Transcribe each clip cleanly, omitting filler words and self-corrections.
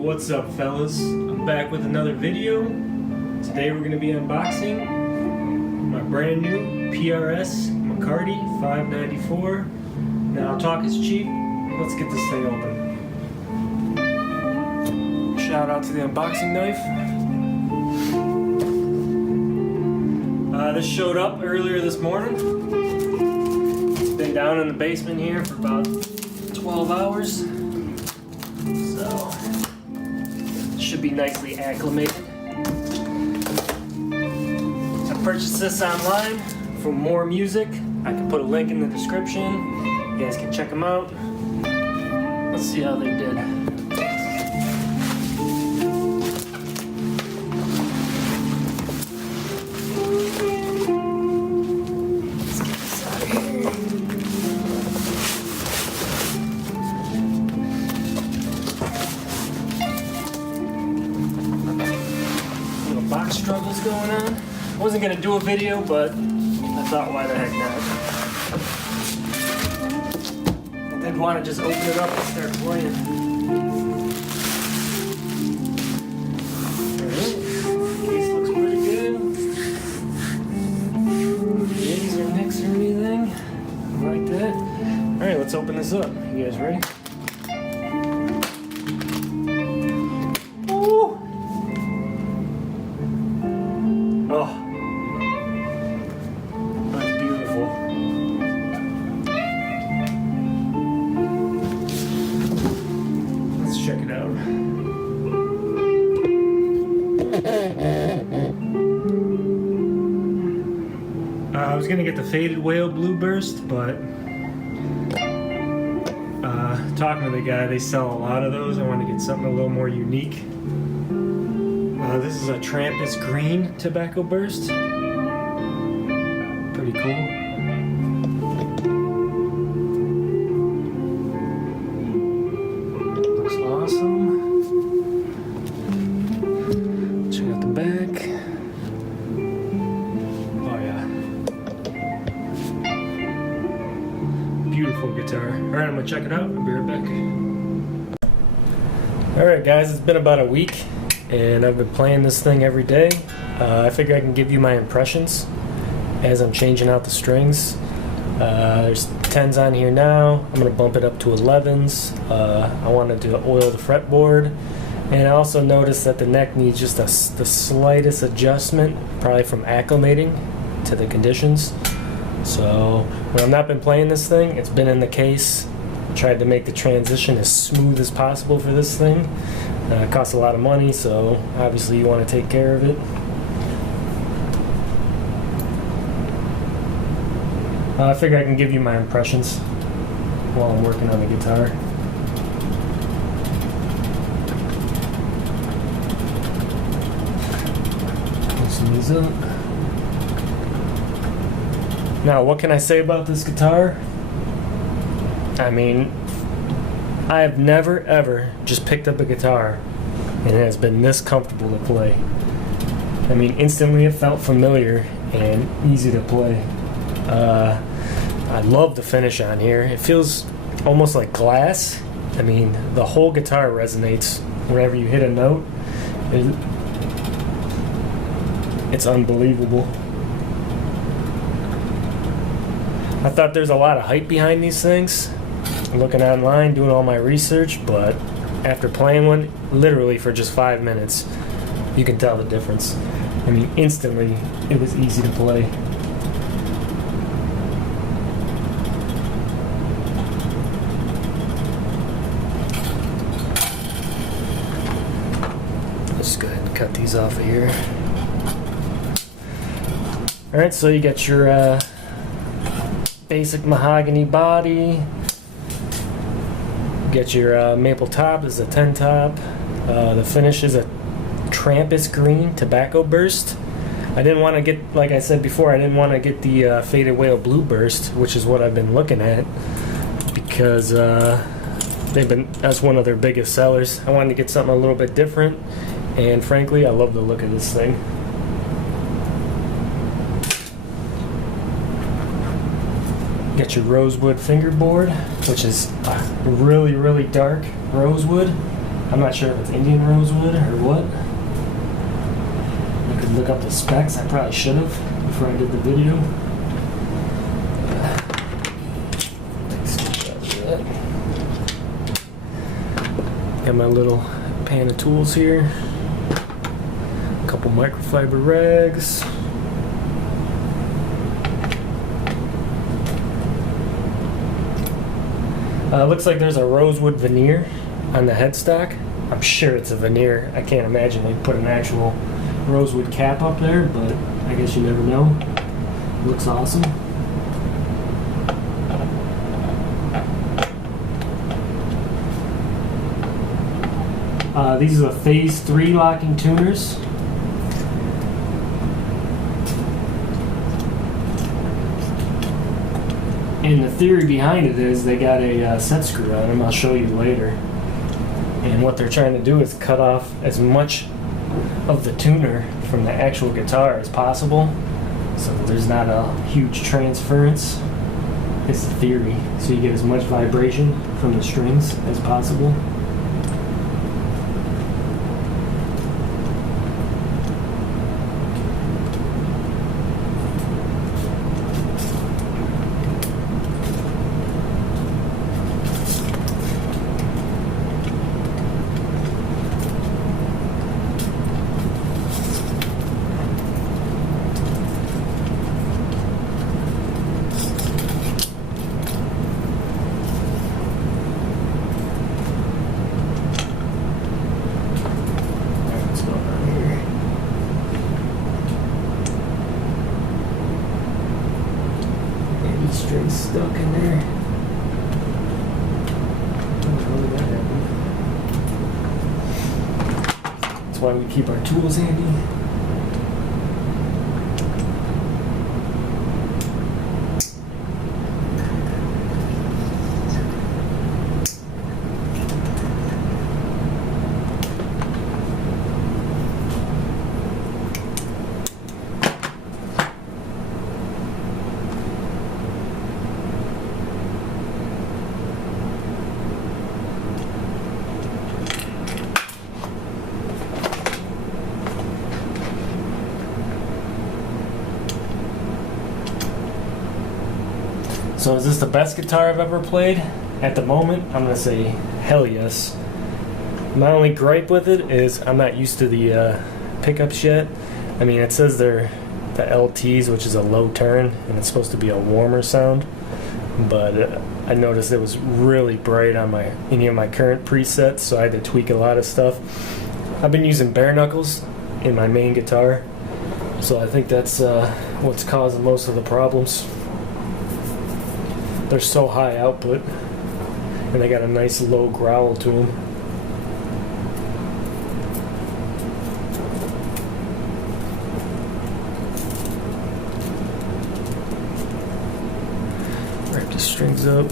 What's up, fellas? I'm back with another video. Today we're going to be unboxing my brand new PRS McCarty 594. Now, talk is cheap. Let's get this thing open. Shout out to the unboxing knife. This showed up earlier this morning. It's been down in the basement here for about 12 hours. So, should be nicely acclimated. I purchased this online for More Music. I can put a link in the description. You guys can check them out. Let's see how they did. Let's get this out of here. Box struggles going on. I wasn't gonna do a video, but I thought, why the heck not? I did want to just open it up and start playing. Alright, case looks pretty good. Dings or nicks or anything like that. Alright, let's open this up. You guys ready? Oh, that's beautiful. Let's check it out. I was gonna get the faded whale blue burst, but talking to the guy, they sell a lot of those. I want to get something a little more unique. This is a Trampus green tobacco burst. Pretty cool. Looks awesome. Check out the back. Oh yeah. Beautiful guitar. Alright, I'm gonna check it out. I'll be right back. Alright guys, it's been about a week and I've been playing this thing every day. I figure I can give you my impressions as I'm changing out the strings. There's 10s on here now. I'm going to bump it up to 11s. I wanted to oil the fretboard, and I also noticed that the neck needs just the slightest adjustment, probably from acclimating to the conditions. So when I've not been playing this thing, it's been in the case. Tried to make the transition as smooth as possible for this thing. It costs a lot of money, so obviously you want to take care of it. I figure I can give you my impressions while I'm working on the guitar. Loosen these up. Now, what can I say about this guitar? I mean, I have never ever just picked up a guitar and it has been this comfortable to play. I mean, instantly it felt familiar and easy to play. I love the finish on here. It feels almost like glass. I mean, the whole guitar resonates whenever you hit a note. It's unbelievable. I thought there's a lot of hype behind these things. Looking online, doing all my research, but after playing one, literally for just 5 minutes, you can tell the difference. I mean, instantly, it was easy to play. Let's go ahead and cut these off of here. Alright, so you got your basic mahogany body. Get your maple top. This is a 10 top. The finish is a Trampus green tobacco burst. I didn't want to get, like I said before, I didn't want to get the faded whale blue burst, which is what I've been looking at, because that's one of their biggest sellers. I wanted to get something a little bit different, and frankly, I love the look of this thing. Get your rosewood fingerboard, which is really, really dark rosewood. I'm not sure if it's Indian rosewood or what. I could look up the specs. I probably should have before I did the video. Got my little pan of tools here. A couple microfiber rags. Looks like there's a rosewood veneer on the headstock. I'm sure it's a veneer. I can't imagine they put an actual rosewood cap up there, but I guess you never know. Looks awesome. These are the Phase 3 locking tuners. And the theory behind it is they got a set screw on them. I'll show you later. And what they're trying to do is cut off as much of the tuner from the actual guitar as possible, so there's not a huge transference. It's the theory. So you get as much vibration from the strings as possible. String stuck in there. That's why we keep our tools handy. So is this the best guitar I've ever played? At the moment, I'm going to say hell yes. My only gripe with it is I'm not used to the pickups yet. I mean, it says they're the LTs, which is a low turn, and it's supposed to be a warmer sound. But I noticed it was really bright on any of my current presets, so I had to tweak a lot of stuff. I've been using bare knuckles in my main guitar, so I think that's what's causing most of the problems. They're so high output, and they got a nice low growl to them. Wrap the strings up.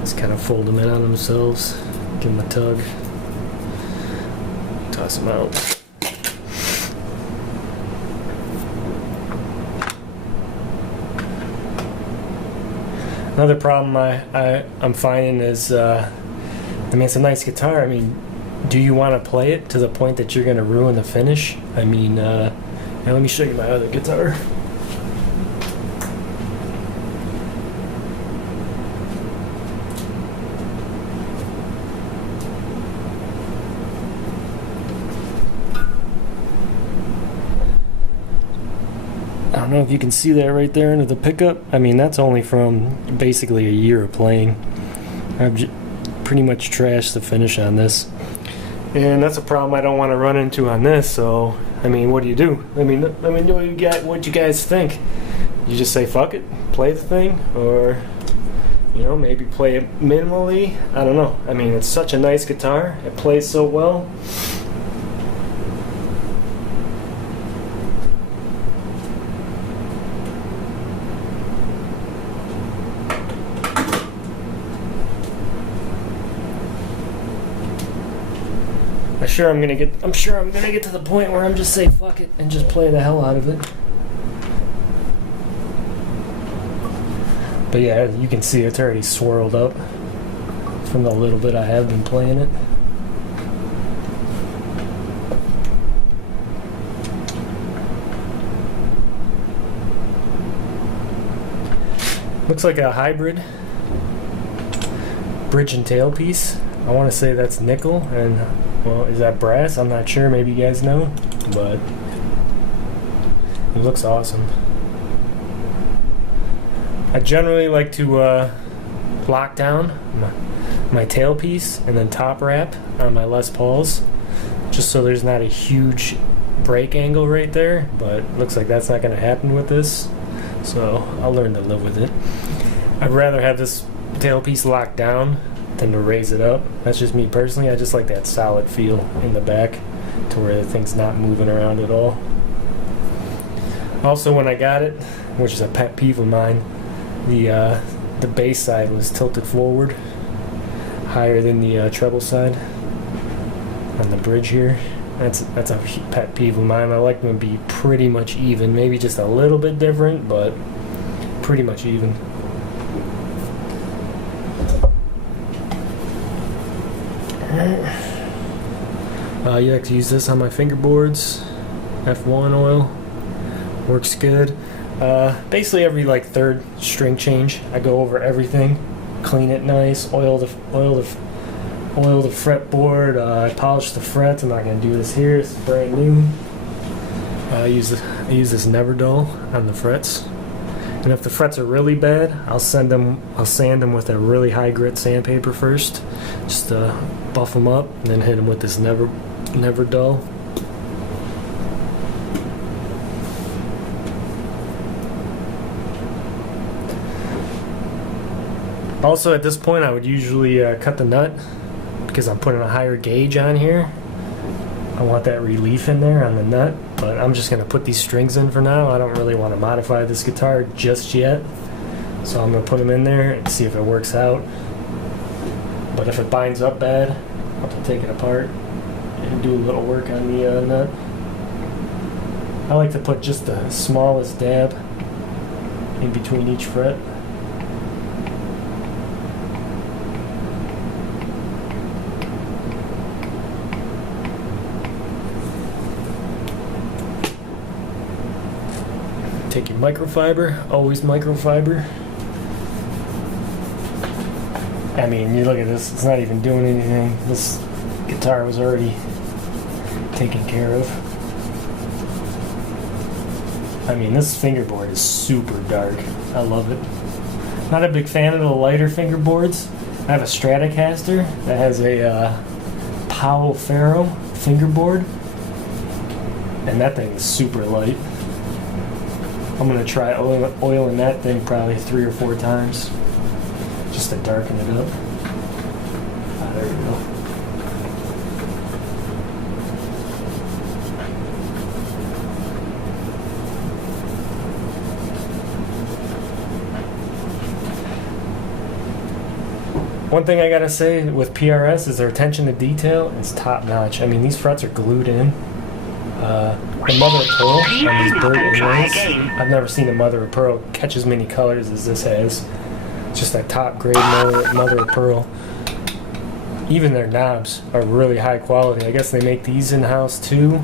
Just kind of fold them in on themselves, give them a tug, toss them out. Another problem I'm finding is, I mean, it's a nice guitar. I mean, do you want to play it to the point that you're going to ruin the finish? I mean, now let me show you my other guitar. I don't know if you can see that right there into the pickup. I mean, that's only from basically a year of playing. I've pretty much trashed the finish on this, and that's a problem I don't want to run into on this. So, I mean, what do you do? I mean, let me know what you guys think. You just say fuck it, play the thing, or you know, maybe play it minimally. I don't know. I mean, it's such a nice guitar. It plays so well. I'm sure I'm gonna get to the point where I'm just say fuck it and just play the hell out of it. But yeah, you can see it's already swirled up. from the little bit I have been playing it. Looks like a hybrid bridge and tailpiece. I want to say that's nickel, and well, is that brass? I'm not sure. Maybe you guys know, but it looks awesome. I generally like to lock down my tailpiece and then top wrap on my Les Pauls, just so there's not a huge break angle right there, but it looks like that's not going to happen with this, so I'll learn to live with it. I'd rather have this tailpiece locked down than to raise it up. That's just me personally. I just like that solid feel in the back to where the thing's not moving around at all. Also, when I got it, which is a pet peeve of mine, the bass side was tilted forward higher than the treble side on the bridge here. That's a pet peeve of mine. I like them to be pretty much even, maybe just a little bit different, but pretty much even. You like to use this on my fingerboards. F1 oil works good. Basically every like third string change, I go over everything, clean it nice, oil the fretboard. I polish the frets. I'm not gonna do this here. It's brand new. I use this Never Dull on the frets, and if the frets are really bad, I'll sand them with a really high grit sandpaper first, just to buff them up, and then hit them with this Never Dull. Also, at this point, I would usually cut the nut because I'm putting a higher gauge on here. I want that relief in there on the nut, but I'm just going to put these strings in for now. I don't really want to modify this guitar just yet, so I'm going to put them in there and see if it works out. But if it binds up bad, I'll have to take it apart and do a little work on the nut. I like to put just the smallest dab in between each fret. Take your microfiber, always microfiber. I mean, you look at this, it's not even doing anything. This guitar was already taken care of. I mean, this fingerboard is super dark. I love it. Not a big fan of the lighter fingerboards. I have a Stratocaster that has a Powell Faro fingerboard, and that thing is super light. I'm going to try oiling that thing probably 3 or 4 times just to darken it up. Ah, there we go. One thing I gotta say with PRS is their attention to detail is top notch. I mean, these frets are glued in. The mother of pearl on these bird inlays, I've never seen a mother of pearl catch as many colors as this has. Just that top grade mother of pearl. Even their knobs are really high quality. I guess they make these in-house too.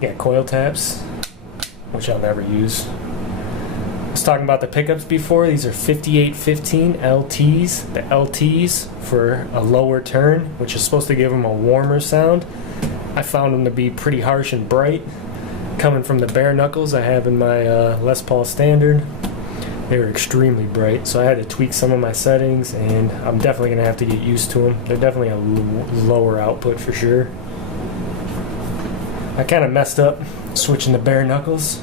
Yeah, coil taps, which I'll never use. I was talking about the pickups before. These are 5815 LTs. The LTs for a lower turn, which is supposed to give them a warmer sound. I found them to be pretty harsh and bright. Coming from the bare knuckles I have in my Les Paul Standard, they were extremely bright, so I had to tweak some of my settings, and I'm definitely going to have to get used to them. They're definitely a lower output for sure. I kind of messed up switching to bare knuckles,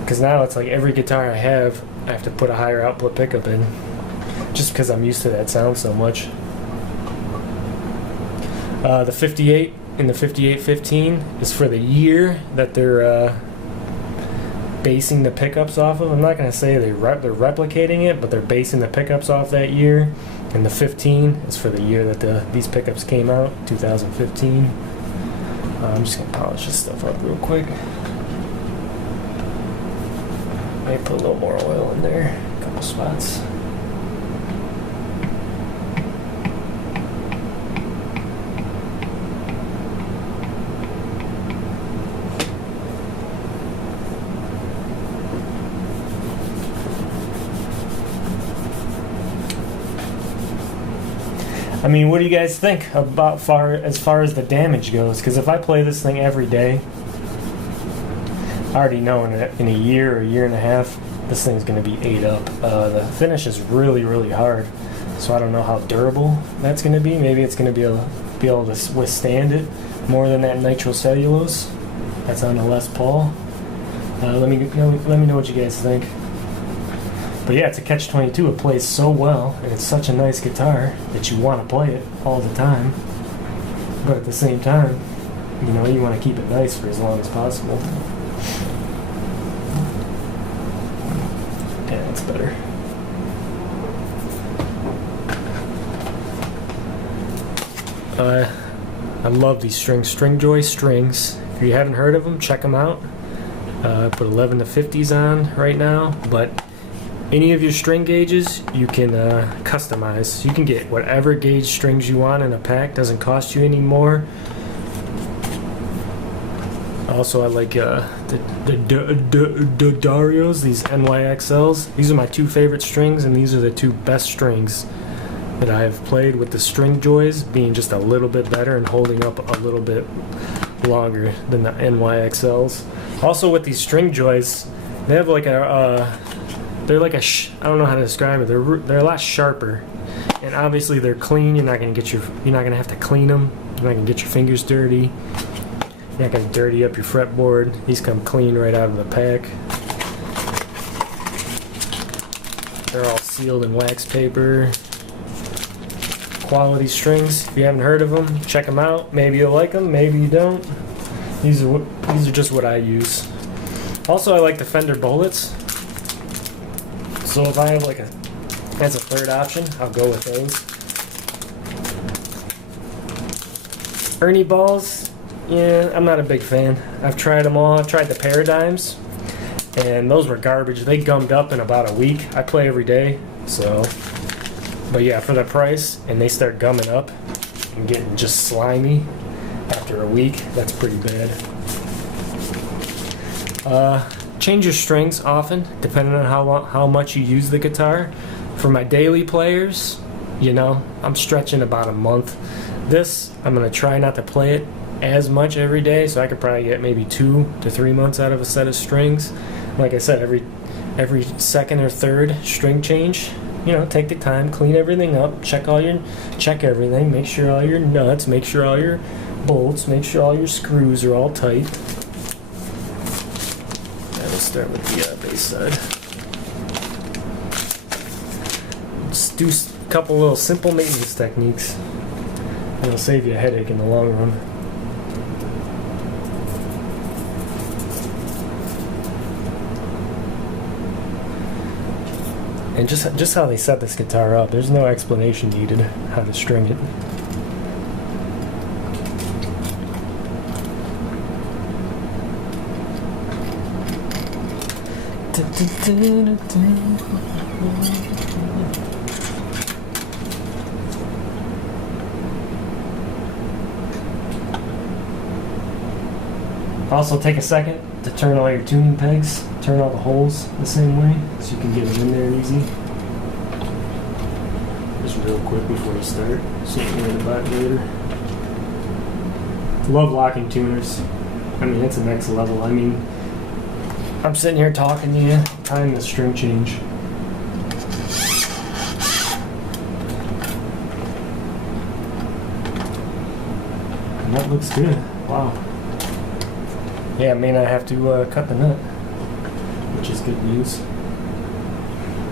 because now it's like every guitar I have to put a higher output pickup in, just because I'm used to that sound so much. The 58 and the 5815 is for the year that they're basing the pickups off of. I'm not going to say they're replicating it, but they're basing the pickups off that year. And the 15 is for the year that these pickups came out, 2015. I'm just going to polish this stuff up real quick. Maybe put a little more oil in there, a couple spots. I mean, what do you guys think about as far as the damage goes? Because if I play this thing every day, I already know in a year or a year and a half, this thing's going to be ate up. The finish is really, really hard, so I don't know how durable that's going to be. Maybe it's going to be able to withstand it more than that nitrocellulose that's on the Les Paul. Let me know what you guys think. But yeah, it's a catch-22. It plays so well, and it's such a nice guitar that you want to play it all the time. But at the same time, you know, you want to keep it nice for as long as possible. Yeah, that's better. I love these strings. Stringjoy strings. If you haven't heard of them, check them out. I put 11 to 50s on right now, but any of your string gauges you can customize. You can get whatever gauge strings you want in a pack. Doesn't cost you any more. Also, I like the Darios, these NYXLs. These are my two favorite strings, and these are the two best strings that I have played, with the Stringjoys being just a little bit better and holding up a little bit longer than the NYXLs. Also, with these Stringjoys, they have like they're like I don't know how to describe it. They're a lot sharper, and obviously they're clean. You're not gonna have to clean them. You're not gonna get your fingers dirty. You're not gonna dirty up your fretboard. These come clean right out of the pack. They're all sealed in wax paper. Quality strings. If you haven't heard of them, check them out. Maybe you'll like them, maybe you don't. These are just what I use. Also, I like the Fender bullets. So if I have like as a third option, I'll go with those. Ernie balls, yeah, I'm not a big fan. I've tried them all. I've tried the Paradigms, and those were garbage. They gummed up in about a week. I play every day, so. But yeah, for the price, and they start gumming up and getting just slimy after a week, that's pretty bad. Change your strings often, depending on how much you use the guitar. For my daily players, you know, I'm stretching about a month. This, I'm going to try not to play it as much every day, so I could probably get maybe 2 to 3 months out of a set of strings. Like I said, every second or third string change. You know, take the time, clean everything up, check everything, make sure all your nuts, make sure all your bolts, make sure all your screws are all tight. And we'll start with the bass side. Just do a couple little simple maintenance techniques. It'll save you a headache in the long run. And just how they set this guitar up, there's no explanation needed how to string it. Also, take a second to turn all your tuning pegs, turn all the holes the same way, so you can get them in there easy. Just real quick before you start, so you can worry about it later. Love locking tuners. I mean, it's the next level. I mean, I'm sitting here talking to you, tying the string change. And that looks good. Wow. Yeah, I mean, I have to cut the nut, which is good news.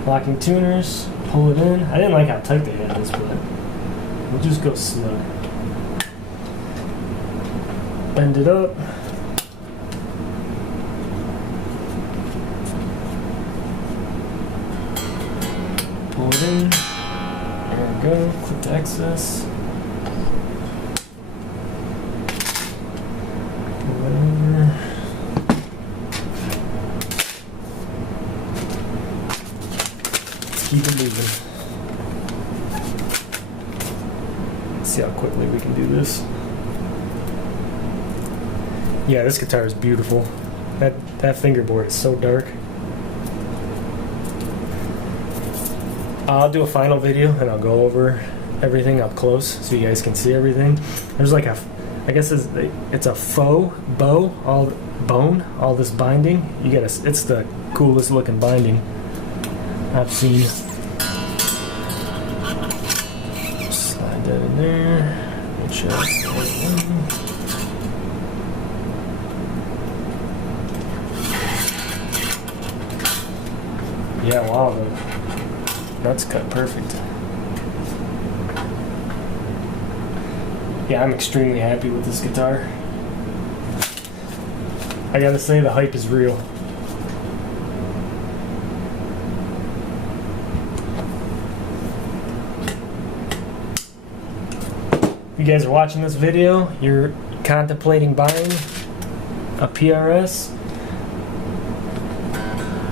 Locking tuners, pull it in. I didn't like how tight they had this, but we'll just go snug. Bend it up. Pull it in. There we go. Click to excess. Keep it moving. Let's see how quickly we can do this. Yeah, this guitar is beautiful. That fingerboard is so dark. I'll do a final video and I'll go over everything up close so you guys can see everything. There's like a, I guess it's a faux bow, all this binding. It's the coolest looking binding I've seen. Slide that in there. Make sure it's the right one. Yeah, wow, the nuts cut perfect. Yeah, I'm extremely happy with this guitar. I gotta say, the hype is real. If you guys are watching this video, you're contemplating buying a PRS,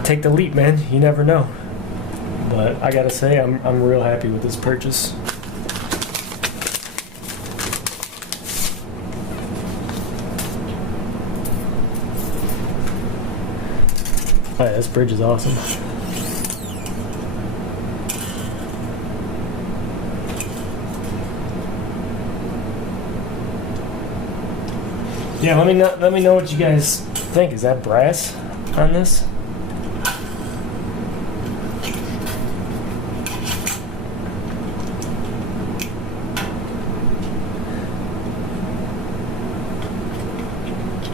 take the leap, man. You never know. But I gotta say, I'm real happy with this purchase. Oh yeah, this bridge is awesome. Yeah, let me know what you guys think. Is that brass on this?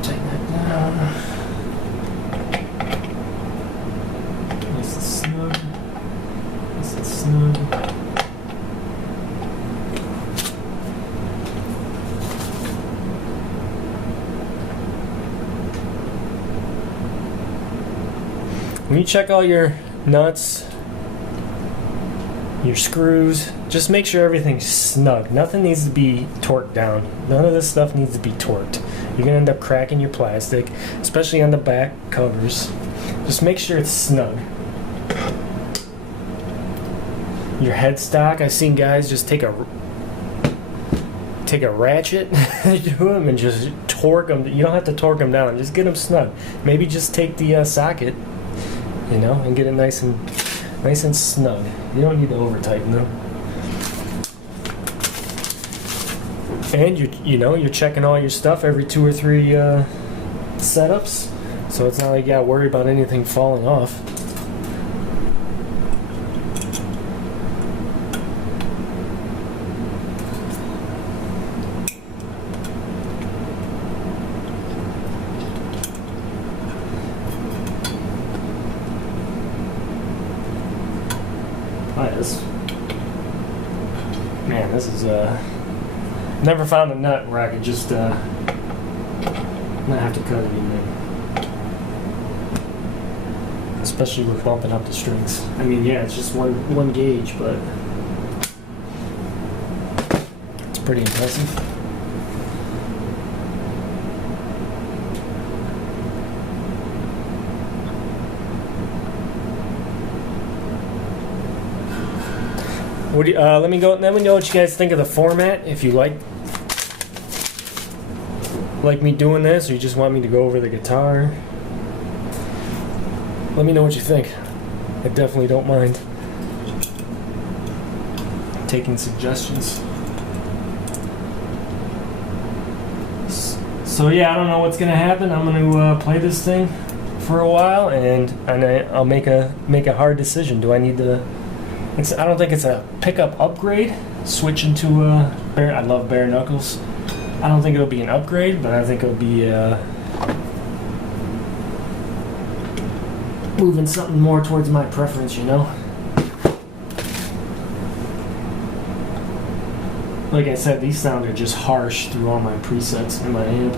Tighten that down. Nice and snug. Nice and snug. When you check all your nuts, your screws, just make sure everything's snug. Nothing needs to be torqued down. None of this stuff needs to be torqued. You're gonna end up cracking your plastic, especially on the back covers. Just make sure it's snug. Your headstock, I've seen guys just take a ratchet to them and just torque them. You don't have to torque them down. Just get them snug. Maybe just take the socket, you know, and get it nice and snug. You don't need to over tighten them. And you're checking all your stuff every 2 or 3 setups, so it's not like you gotta worry about anything falling off. Man, this is never found a nut where I could just not have to cut anything, especially with bumping up the strings. I mean, yeah, it's just one gauge, but it's pretty impressive. Let me know what you guys think of the format. If you like me doing this, or you just want me to go over the guitar, let me know what you think. I definitely don't mind taking suggestions. So yeah, I don't know what's gonna happen. I'm gonna play this thing for a while, and I'll make a hard decision. Do I need to? I don't think it's a pickup upgrade. Switching to I love bare knuckles. I don't think it'll be an upgrade, but I think it'll be moving something more towards my preference, you know? Like I said, these sounds are just harsh through all my presets in my amp.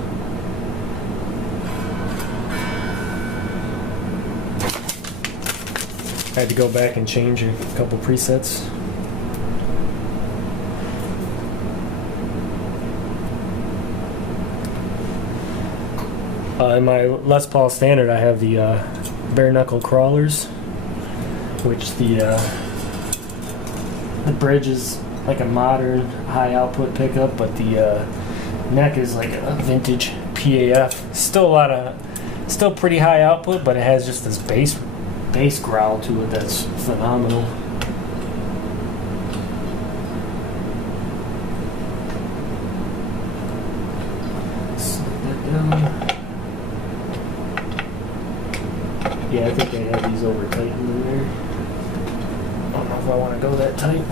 I had to go back and change a couple presets. In my Les Paul Standard, I have the bare knuckle crawlers, which the bridge is like a modern high output pickup, but the neck is like a vintage PAF. Still pretty high output, but it has just this bass growl to it that's phenomenal. Yeah, I think they have these over tightened in there. I don't know if I want to go that tight.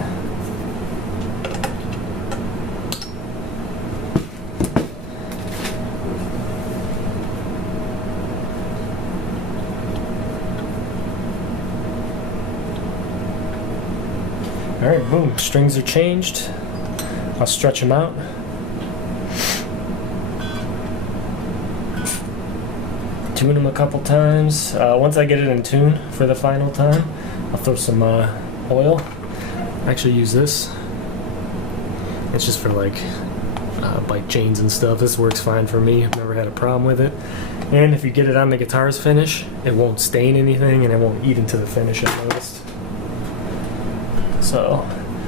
Alright, boom, strings are changed. I'll stretch them out. Tune them a couple times. Once I get it in tune for the final time, I'll throw some oil. I actually use this. It's just for like bike chains and stuff. This works fine for me. I've never had a problem with it. And if you get it on the guitar's finish, it won't stain anything and it won't eat into the finish, I've noticed. So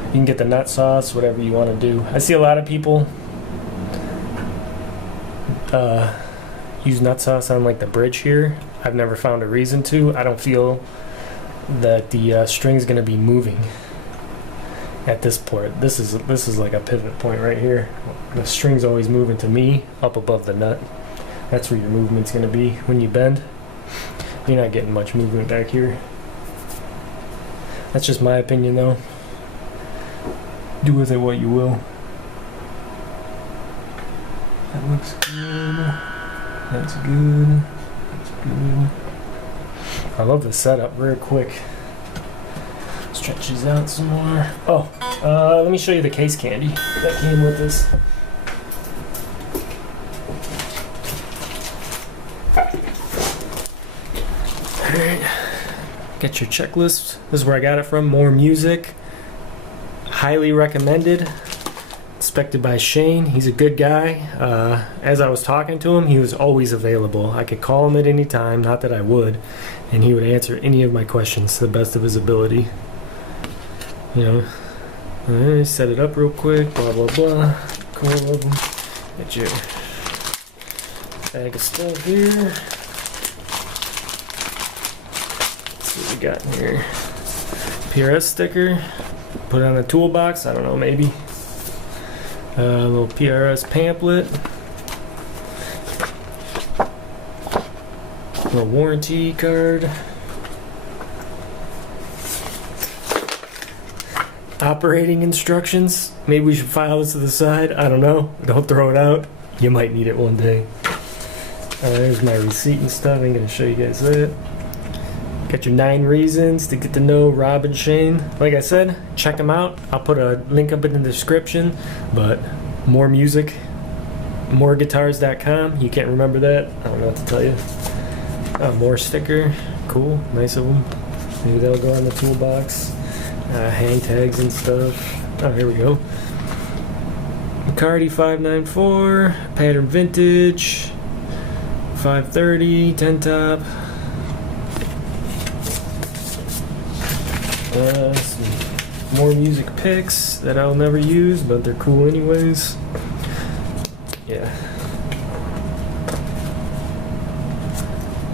you can get the nut sauce, whatever you want to do. I see a lot of people use nut sauce on like the bridge here. I've never found a reason to. I don't feel that the string's going to be moving at this point. This is like a pivot point right here. The string's always moving to me up above the nut. That's where your movement's going to be when you bend. You're not getting much movement back here. That's just my opinion though. Do with it what you will. That looks good. That's good. That's good. I love the setup, very quick. Stretch these out some more. Oh, let me show you the case candy that came with this. Alright, get your checklist. This is where I got it from. More Music. Highly recommended. Inspected by Shane. He's a good guy. As I was talking to him, he was always available. I could call him at any time, not that I would, and he would answer any of my questions to the best of his ability. You know, alright, set it up real quick, blah blah blah. Cool. Get your bag of stuff here. Let's see what we got in here. PRS sticker. Put it on the toolbox, I don't know, maybe. A little PRS pamphlet. A little warranty card. Operating instructions. Maybe we should file this to the side. I don't know. Don't throw it out. You might need it one day. There's my receipt and stuff. I'm going to show you guys that. Got your 9 reasons to get to know Rob and Shane. Like I said, check them out. I'll put a link up in the description. But More Music, moreguitars.com. You can't remember that? I don't know what to tell you. More sticker. Cool. Nice of them. Maybe that'll go on the toolbox. Hang tags and stuff. Oh, here we go. McCarty 594. Pattern Vintage. 530. 10 top. Some More Music picks that I'll never use, but they're cool anyways. Yeah.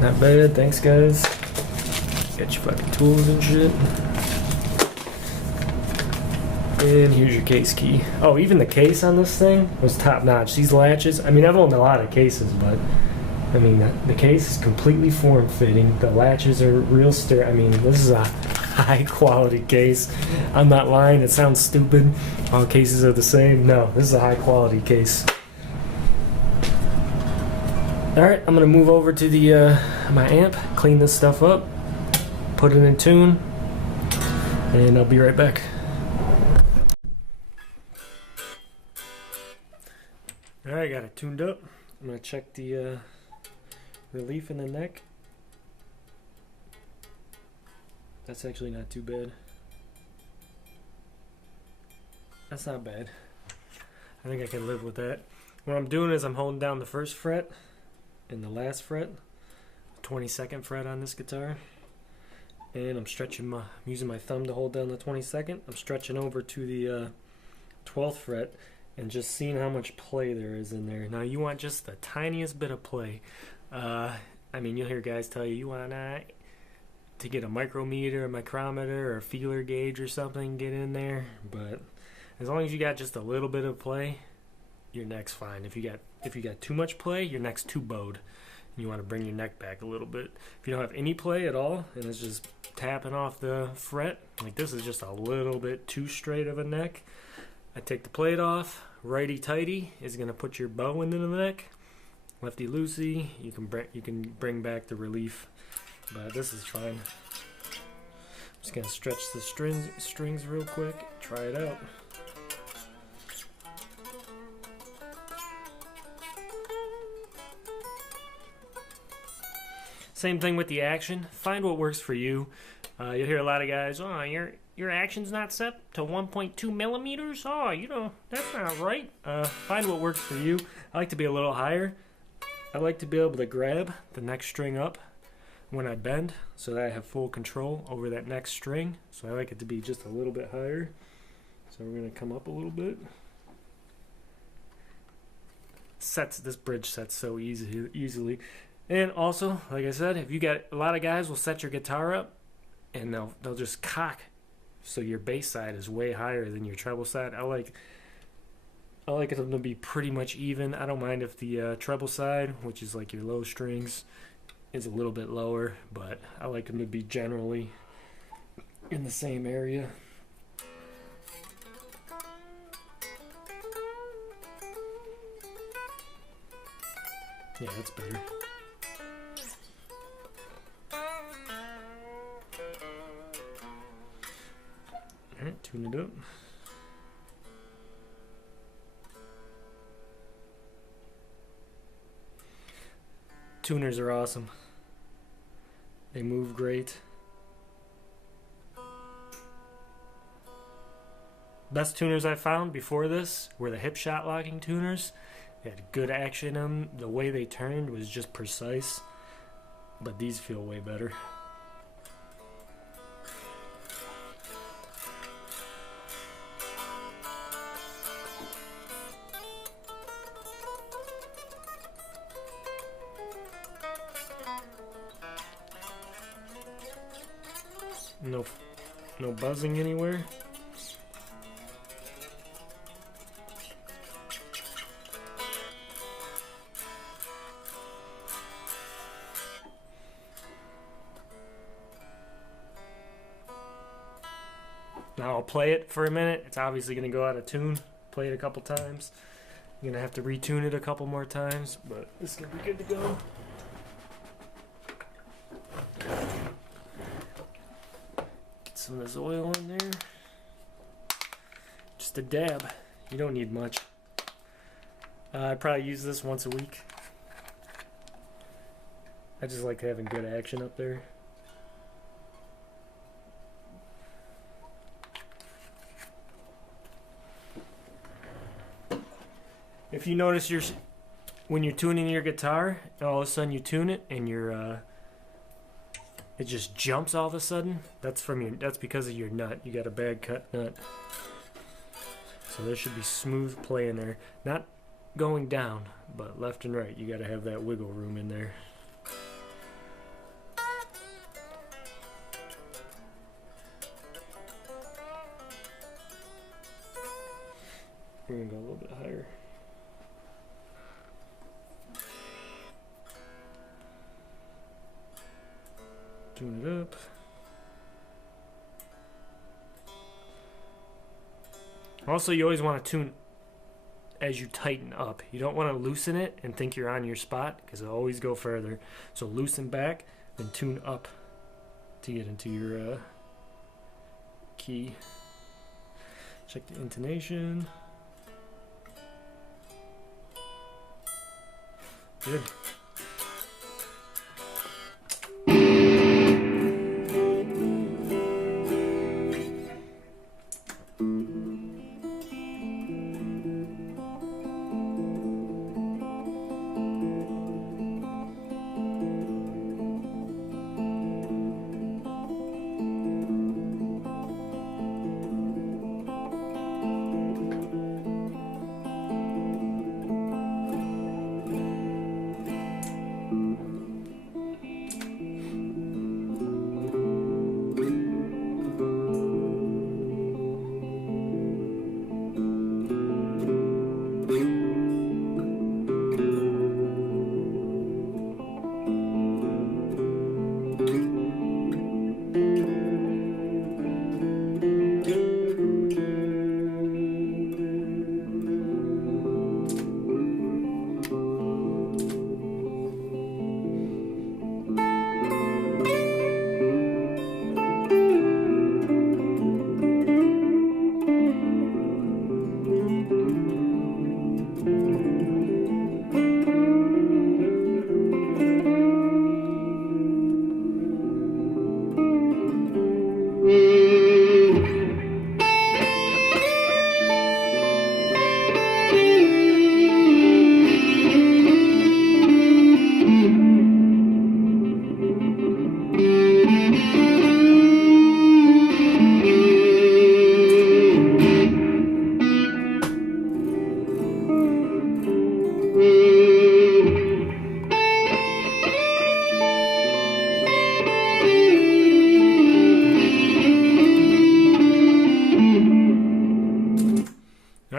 Not bad, thanks guys. Got your fucking tools and shit. And here's your case key. Oh, even the case on this thing was top notch. These latches, I mean, I've owned a lot of cases, but I mean, the case is completely form-fitting. The latches are real I mean, this is a high-quality case. I'm not lying. It sounds stupid. All cases are the same. No, this is a high-quality case. Alright, I'm going to move over to the my amp, clean this stuff up, put it in tune, and I'll be right back. Alright, got it tuned up. I'm going to check the relief in the neck. That's actually not too bad. That's not bad. I think I can live with that. What I'm doing is I'm holding down the first fret and the last fret, 22nd fret on this guitar, and I'm stretching I'm using my thumb to hold down the 22nd. I'm stretching over to the 12th fret and just seeing how much play there is in there. Now you want just the tiniest bit of play. I mean, you'll hear guys tell you want to get a micrometer, a micrometer, or a feeler gauge or something, get in there. But as long as you got just a little bit of play, your neck's fine. If you got too much play, your neck's too bowed. You want to bring your neck back a little bit. If you don't have any play at all and it's just tapping off the fret, like this is just a little bit too straight of a neck, I take the plate off. Righty tighty is going to put your bow into the neck. Lefty loosey, you can bring back the relief, but this is fine. I'm just going to stretch the strings real quick, try it out. Same thing with the action. Find what works for you. You'll hear a lot of guys, oh, your action's not set to 1.2 millimeters? Oh, you know, that's not right. Find what works for you. I like to be a little higher. I like to be able to grab the next string up when I bend so that I have full control over that next string. So I like it to be just a little bit higher. So we're going to come up a little bit. This bridge sets so easily. And also, like I said, if you got a lot of guys will set your guitar up and they'll just cock so your bass side is way higher than your treble side. I like them to be pretty much even. I don't mind if the treble side, which is like your low strings, is a little bit lower, but I like them to be generally in the same area. Yeah, that's better. Alright, tune it up. Tuners are awesome. They move great. Best tuners I found before this were the hip shot locking tuners. They had good action in them. The way they turned was just precise. But these feel way better. No buzzing anywhere. Now I'll play it for a minute. It's obviously going to go out of tune. Play it a couple times. I'm going to have to retune it a couple more times, but it's going to be good to go. Get some of this oil in there. Just a dab. You don't need much. I probably use this once a week. I just like having good action up there. If you notice when you're tuning your guitar, and all of a sudden you tune it and it just jumps all of a sudden, that's because of your nut. You got a bad cut nut. So there should be smooth play in there. Not going down, but left and right. You got to have that wiggle room in there. We're going to go a little bit higher. Tune it up. Also, you always want to tune as you tighten up. You don't want to loosen it and think you're on your spot, because it'll always go further. So loosen back, then tune up to get into your key. Check the intonation. Good.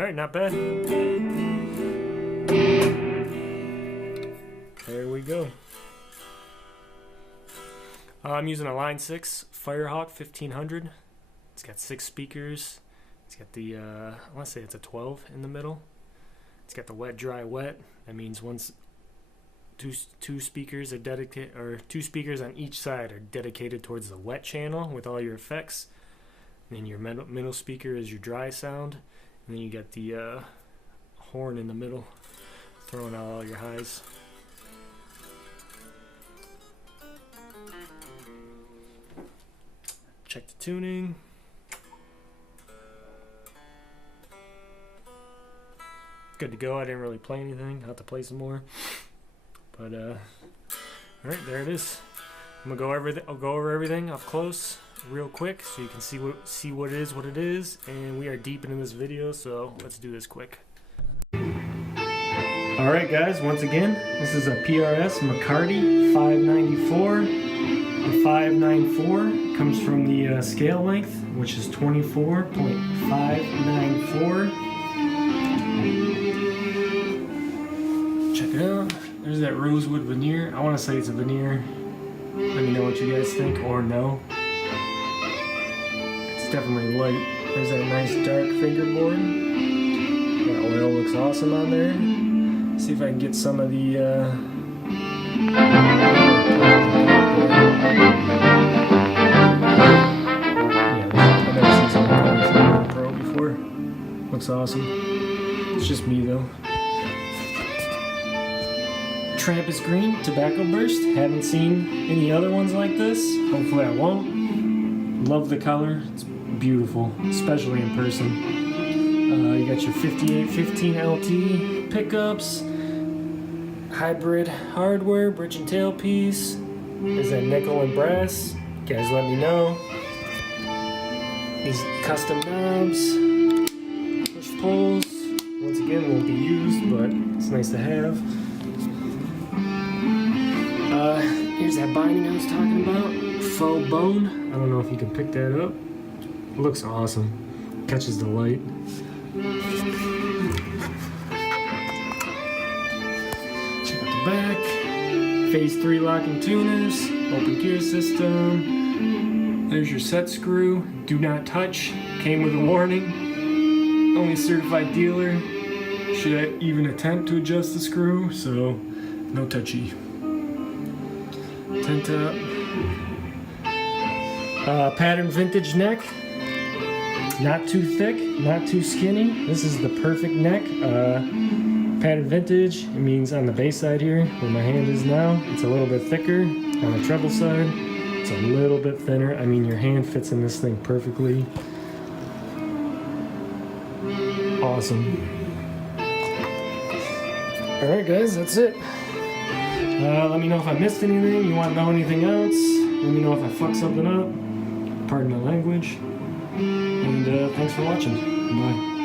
Alright, not bad. There we go. I'm using a Line 6 Firehawk 1500. It's got 6 speakers. It's got the, I want to say it's a 12 in the middle. It's got the wet, dry, wet. That means two speakers are dedicated, or 2 speakers on each side are dedicated towards the wet channel with all your effects. And then your middle speaker is your dry sound. And then you got the horn in the middle, throwing out all your highs. Check the tuning. Good to go. I didn't really play anything. I'll have to play some more. But alright, there it is. I'm gonna I'll go over everything up close real quick so you can see what it is, and we are deep into this video, so let's do this quick. Alright guys, once again, this is a PRS McCarty 594. The 594 comes from the scale length, which is 24.594. Check it out. There's that rosewood veneer. I want to say it's a veneer. Let me know what you guys think, or no. It's definitely light. There's that nice dark fingerboard. That oil looks awesome on there. See if I can get some of the yeah, I've never seen something like this on the Pro before. Looks awesome. It's just me though. Trampus green, tobacco burst. Haven't seen any other ones like this. Hopefully I won't. Love the color. It's beautiful, especially in person. You got your 5815 LT pickups, hybrid hardware, bridge and tailpiece. There's that nickel and brass. You guys let me know. These custom knobs, push pulls. Once again, won't be used, but it's nice to have. Here's that binding I was talking about. Faux bone. I don't know if you can pick that up. It looks awesome. Catches the light. Check out the back. Phase 3 locking tuners. Open gear system. There's your set screw. Do not touch. Came with a warning. Only certified dealer should even attempt to adjust the screw, so no touchy. Tent up. Pattern vintage neck. Not too thick, not too skinny. This is the perfect neck. Pattern vintage, it means on the bass side here, where my hand is now, it's a little bit thicker. On the treble side, it's a little bit thinner. I mean, your hand fits in this thing perfectly. Awesome. Alright guys, that's it. Let me know if I missed anything, you want to know anything else. Let me know if I fucked something up. Pardon my language. And thanks for watching. Bye.